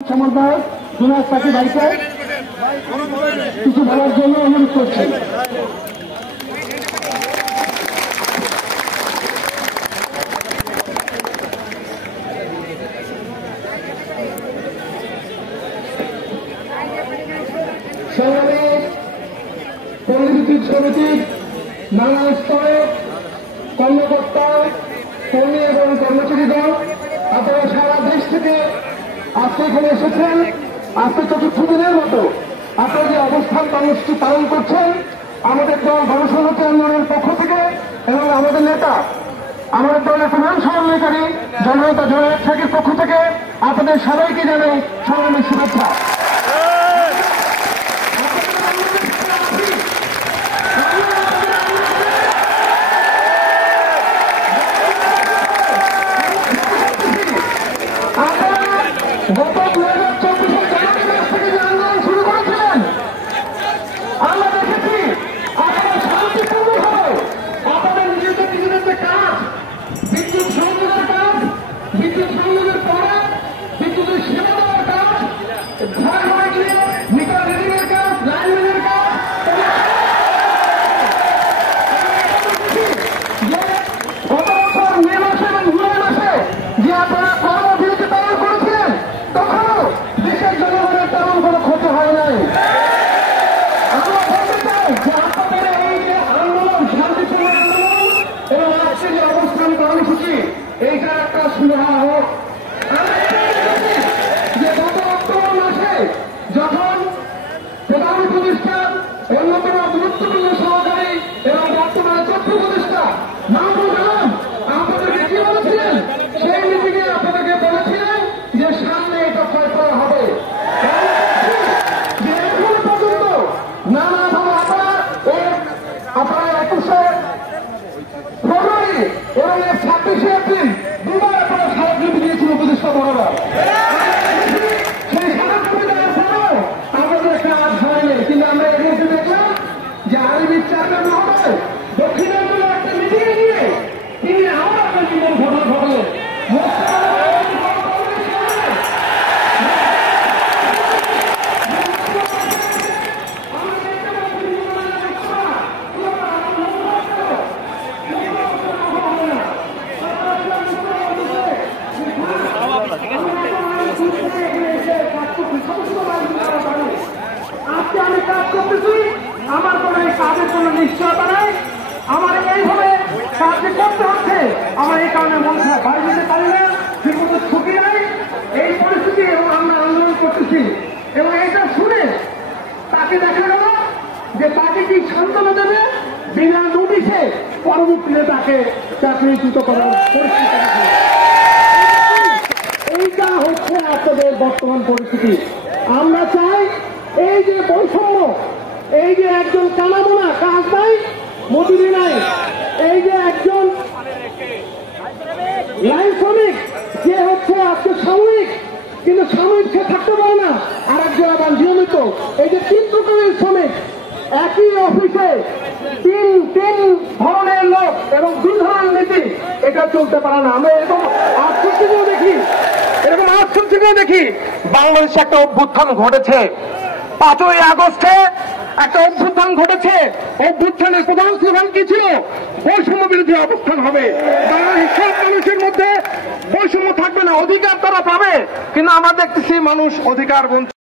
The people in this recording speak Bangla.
সমন্বয়ক জুনায়েদ সাকি ভাইকে কিছু বলার জন্য অনুরোধ করছি। পল্লীবিদ্যুৎ সমিতির নানা স্তরের কর্মকর্তা, কর্মী এবং কর্মচারীগণ, আপনারা সারা দেশ থেকে আজকে এখানে এসেছেন। আজকে চতুর্থ দিনের মতো আপনারা যে অবস্থান কর্মসূচি পালন করছেন, আমাদের দল গণসংহতি আন্দোলনের পক্ষ থেকে এবং আমাদের নেতা, আমাদের দলের প্রধান সমন্বয়কারী জননেতা জুনায়েদ সাকির পক্ষ থেকে আপনাদের সবাইকে জানাই সংগ্রামী শুভেচ্ছা। গত 2024 জানুয়ারি মাস থেকে যে আন্দোলন শুরু করেছিলেন, আমরা দেখেছি আপনারা শান্তিপূর্ণভাবে আপনাদের নিজেদের যে কাজ, বিদ্যুৎ সংযোগের কাজ, বিদ্যুৎ সংযোগের পরে বিদ্যুতের সেবা দেওয়ার কাজ, ঘরে ঘরে গিয়ে মিটার রিডিং এর কাজ, লাইনের কাজ, গত বছর মে মাসে এবং জুলাই মাসে যে আপনারা কর্মবিরতি পালন করেছিলেন, তখনও দেশের জনগণের তেমন কোনো ক্ষতি হয় নাই। আমরা বলতে চাই যে আপনাদের এই যে আন্দোলন, শান্তিপূর্ণ আন্দোলন এবং আজকে যে অবস্থান কর্মসূচি, এইটা একটা সুরাহা হোক। যে গত অক্টোবর মাসে যখন প্রধান উপদেষ্টা, অন্যতম গুরুত্বপূর্ণ সহকারী এবং বর্তমানে তথ্য উপদেষ্টা মাহমুদ আলম আপনাদেরকে কি বলেছিলেন, সেই মিটিংয়ে আপনাদেরকে বলেছিলেন যে সামনে এটা ফয়সলা হবে। যে এখন পর্যন্ত নানাভাবে আপনারা 21শে ফেব্রুয়ারি এবং 26শে এপ্রিল দুবার আপনারা স্মারকলিপি দিয়েছিল উপদেষ্টা বরাবর। সেই স্মারকলিপি দেওয়ার পরেও আমাদের কাজ হয়নি। কিন্তু আমরা এর মধ্যে দেখলাম যে আরবির চেয়ারম্যান মহোদয় দক্ষিণাঞ্চলে একটা মিটিংয়ে গিয়ে তিনি আবার একটা জীবন ঘটনা ঘটলেন। আজকে আমি কাজ করতেছি, আমার কোন এই কাজের কোন নিশ্চয়তা নাই। আমার এইভাবে কাজটি করতে হচ্ছে, আমার এই কারণে মন খারাপ, বাড়ি যেতে পারি না, ঠিকমতো ছুটি নাই, এই পরিস্থিতি এবং আমরা আন্দোলন করতেছি। এবং এটা শুনে তাকে দেখা গেল যে তাকে কি সান্ত্বনা দেবে বিনা নোটিশে, পরবর্তীতে তাকে চাকরিচ্যুত করার পরিস্থিতি। এইটা হচ্ছে আপনাদের বর্তমান পরিস্থিতি। আমরা চাই এই যে বৈষম্য, এই যে একজন কানাবোনা, কাজ নাই, মজুরি নাই, এই যে একজন লাইন শ্রমিক যে হচ্ছে আজকে সাময়িক, কিন্তু সাময়িক সে থাকতে পারে না, আর একজন আবার নিয়মিত, এই যে 3 প্রকারের শ্রমিক একই অফিসে, তিন ধরনের লোক এবং 2 ধরনের নীতি, এটা চলতে পারে না। আমরা এরকম আশ্চর্যও দেখি, বাংলাদেশে একটা অভ্যুত্থান ঘটেছে, 5ই আগস্টে একটা অভ্যুত্থান ঘটেছে। অভ্যুত্থানের প্রধান স্লোগান কি ছিল? বৈষম্য বিরোধী অবস্থান হবে। বাংলাদেশের সব মানুষের মধ্যে বৈষম্য থাকবে না, অধিকার তারা পাবে। কিন্তু আমরা দেখতেছি মানুষ অধিকার বঞ্চিত।